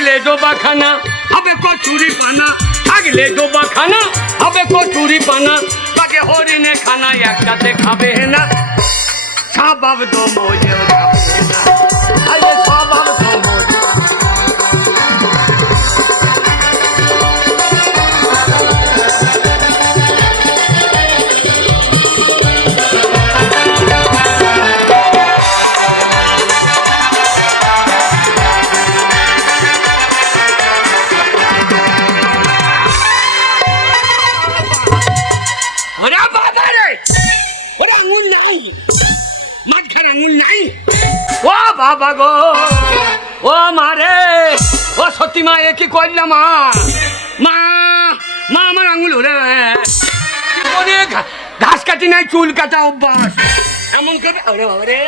থাকলে ডোবাখানা হবে কচুরি পানা, থাকলে ডোবাখানা হবে কচুরি পানা, তাকে হরিণে খানা একসাথে খাবে না, স্বভাব তো মজেও খাবে না, আরে স্বভাব তো মজে। ও বাবা গো, ও মারে, ও সত্যি মা, এ কি করলাম মা, মা মা আমার আঙুল ওরে, ঘাস কাটি নাই, চুল কাটা অভ্যাস, এমন করে ওরে বাবা রে।